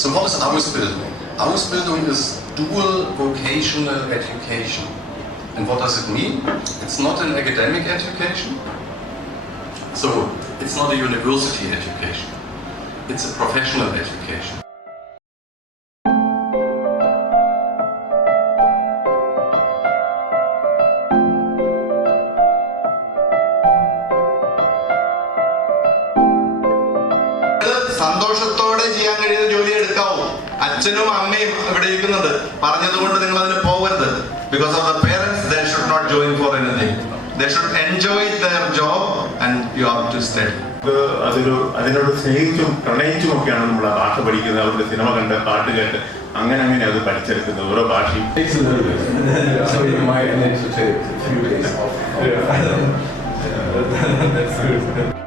So what is Ausbildung? Ausbildung is dual vocational education. And what does it mean? It's not an academic education. So it's not a university education. It's a professional education. സന്തോഷത്തോടെ ചെയ്യാൻ കഴിയുന്ന ജോലി എടുക്കാവൂ. അച്ഛനും അമ്മയും ഇവിടെ ഇരിക്കുന്നുണ്ട്, പറഞ്ഞതുകൊണ്ട് നിങ്ങൾ അതിന് പോകരുത്. Because of the parents they should not join for anything. They should enjoy their job and you have to study. അതിനോട് സ്നേഹിച്ചും പ്രണയിച്ചും ഒക്കെയാണ് നമ്മൾ ആ ഭാഷ പഠിക്കുന്നത്. അവരുടെ സിനിമ കണ്ട് പാട്ട് കേട്ട് അങ്ങനെ അത് പഠിച്ചെടുക്കുന്നത് ഓരോ ഭാഷയും. So you might need to take a few days off. Yeah. That's good.